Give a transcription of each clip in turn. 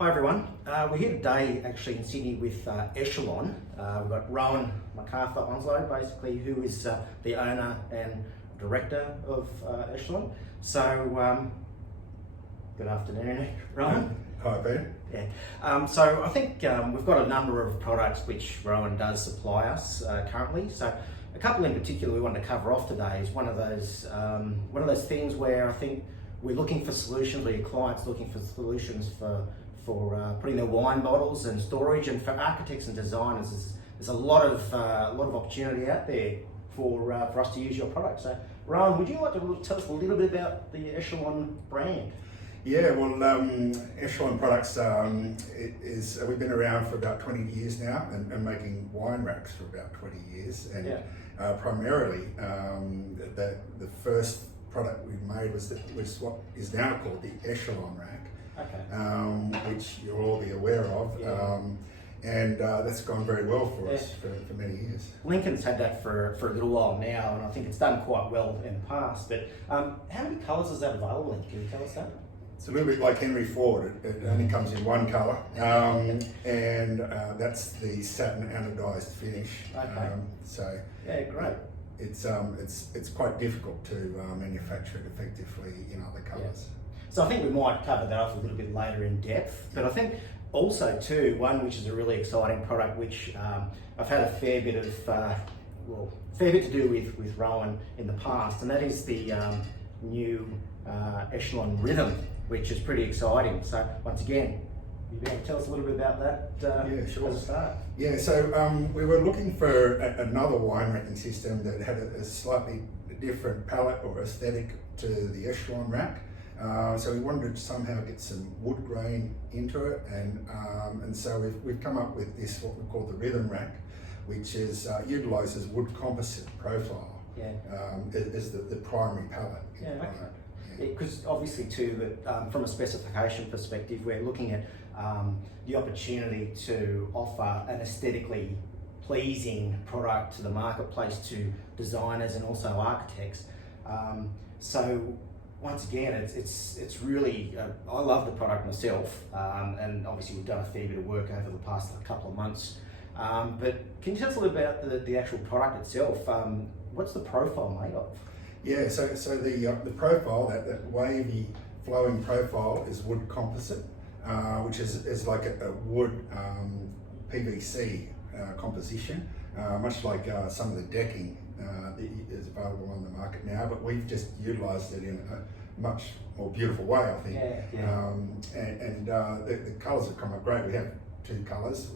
Hi everyone, we're here today actually in Sydney with Echelon. We've got Rowan McArthur-Onslow basically, who is the owner and director of Echelon. So, good afternoon Rowan. Hi Ben. Yeah. So I think we've got a number of products which Rowan does supply us currently. So a couple in particular we want to cover off today is one of those things where I think we're looking for solutions, where your clients looking for solutions for putting their wine bottles and storage, and for architects and designers, there's a lot of opportunity out there for us to use your product. So, Rowan, would you like to tell us a little bit about the Echelon brand? Yeah, well, Echelon Products we've been around for about 20 years now and making wine racks for about 20 years. And Yeah. Primarily, the first product we made was what is now called the Echelon rack. Okay. Which you'll all be aware of. Yeah. And that's gone very well for us for many years. Lincoln's had that for a little while now, and I think it's done quite well in the past. But how many colours is that available in? Can you tell us that? It's a little bit like Henry Ford. It only comes in one colour, and that's the satin anodised finish. Okay. So Yeah, great. It's quite difficult to manufacture it effectively in other colours. So I think we might cover that off a little bit later in depth, but I think also too, one which is a really exciting product which I've had a fair bit to do with Rowan in the past, and that is the new Echelon Rhythm, which is pretty exciting. So once again, you be able to tell us a little bit about that Yeah, sure. as a start? Yeah, so we were looking for another wine racking system that had a slightly different palette or aesthetic to the Echelon rack. So we wanted to somehow get some wood grain into it, and so we've come up with this, what we call the Rhythm rack, which utilises wood composite profile as the primary palette. Yeah, okay. Because obviously too, that from a specification perspective, we're looking at the opportunity to offer an aesthetically pleasing product to the marketplace, to designers and also architects. So once again, it's really, I love the product myself, and obviously we've done a fair bit of work over the past couple of months. But can you tell us a little about the actual product itself? What's the profile made of? Yeah, so the profile, that wavy flowing profile, is wood composite, which is like a wood PVC composition, much like some of the decking that is available on the market now, but we've just utilised it in a much more beautiful way, I think. The colours have come up great. We have two colours.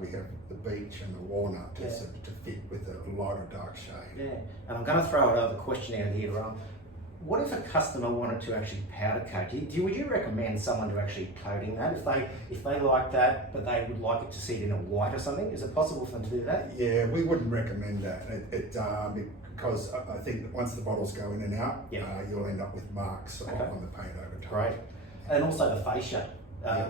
We have the beech and the walnut to fit with a light or dark shade. Yeah, and I'm going to throw another question out here. What if a customer wanted to actually powder coat? Would you recommend someone to actually coating that if they like that, but they would like it to see it in a white or something? Is it possible for them to do that? Yeah, we wouldn't recommend that. Because I think that once the bottles go in and out, you'll end up with marks on the paint over time. Great. And also the fascia.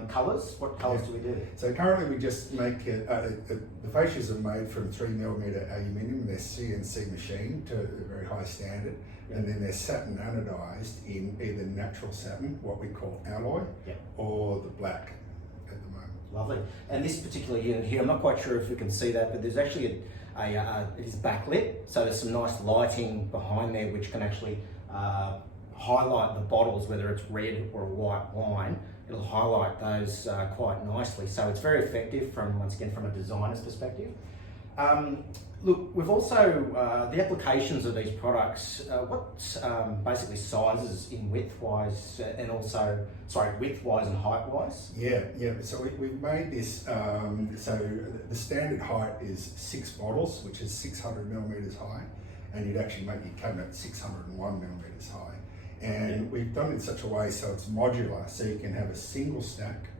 Colours? What colours do we do? So currently we just make the fascias are made from 3mm aluminium. They're CNC machined to a very high standard, and then they're satin anodised in either natural satin, what we call alloy, or the black at the moment. Lovely. And this particular unit here, I'm not quite sure if you can see that, but there's actually it is backlit, so there's some nice lighting behind there which can actually highlight the bottles, whether it's red or a white wine. It'll highlight those quite nicely. So it's very effective once again from a designer's perspective. Look, we've also, the applications of these products, what's basically sizes in width-wise and also, width-wise and height-wise? Yeah. So we've made this, so the standard height is 6 bottles, which is 600mm high, and you'd actually make your cabinet 601mm high. And we've done it in such a way so it's modular, so you can have a single stack,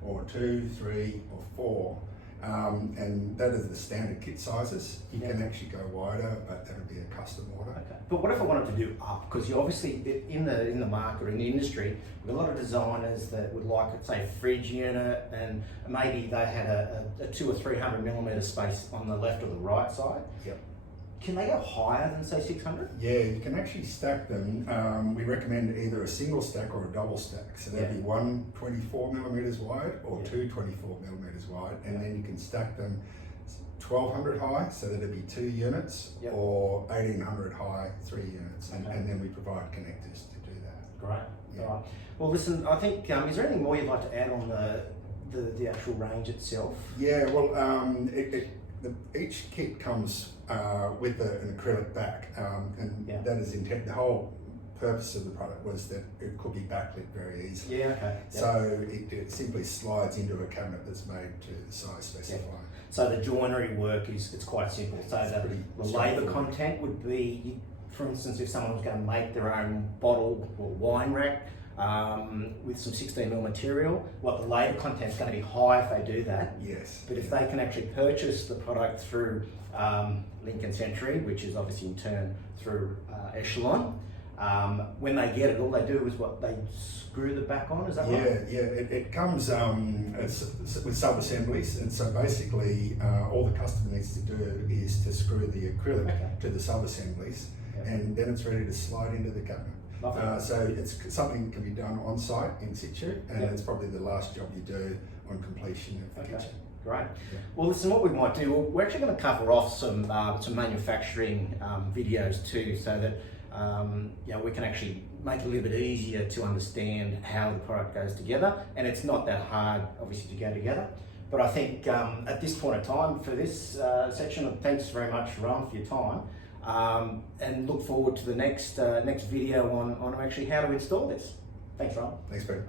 or 2, 3, or 4, and that is the standard kit sizes. You can actually go wider, but that would be a custom order. Okay. But what if I wanted to do up? Because you obviously in the market or in the industry, we've got a lot of designers that would like, say, a fridge unit, and maybe they had a 200 or 300mm space on the left or the right side. Yep. can they go higher than say 600? Yeah, you can actually stack them. We recommend either a single stack or a double stack. So there'd be one 24 millimeters wide or two 24 millimeters wide, and then you can stack them 1200 high, so that'd be 2 units, or 1800 high, 3 units, and then we provide connectors to do that. Great. Yeah. All right. Well, listen, I think is there anything more you'd like to add on the actual range itself? Yeah, well, each kit comes with an acrylic back, and that is intended. The whole purpose of the product was that it could be backlit very easily. Yeah, okay. So it simply slides into a cabinet that's made to the size specified. So the joinery work it's quite simple. So the labour content would be, for instance, if someone was going to make their own bottle or wine rack with some 16mm material, the labour content is going to be high if they do that. Yes. But if they can actually purchase the product through Lincoln Century, which is obviously in turn through Echelon, when they get it, all they do is they screw the back on, is that right? Yeah, it comes with sub-assemblies, and so basically all the customer needs to do is to screw the acrylic to the sub-assemblies, and then it's ready to slide into the cabinet. So it's something that can be done on site, in situ, and it's probably the last job you do on completion of the kitchen. Great. Yeah. Well, listen, what we might do, we're actually going to cover off some manufacturing videos too, so that we can actually make it a little bit easier to understand how the product goes together, and it's not that hard, obviously, to go together. But I think at this point of time for this section, thanks very much, Ron, for your time, and look forward to the next video on actually how to install this. Thanks, Ron. Thanks, Peter.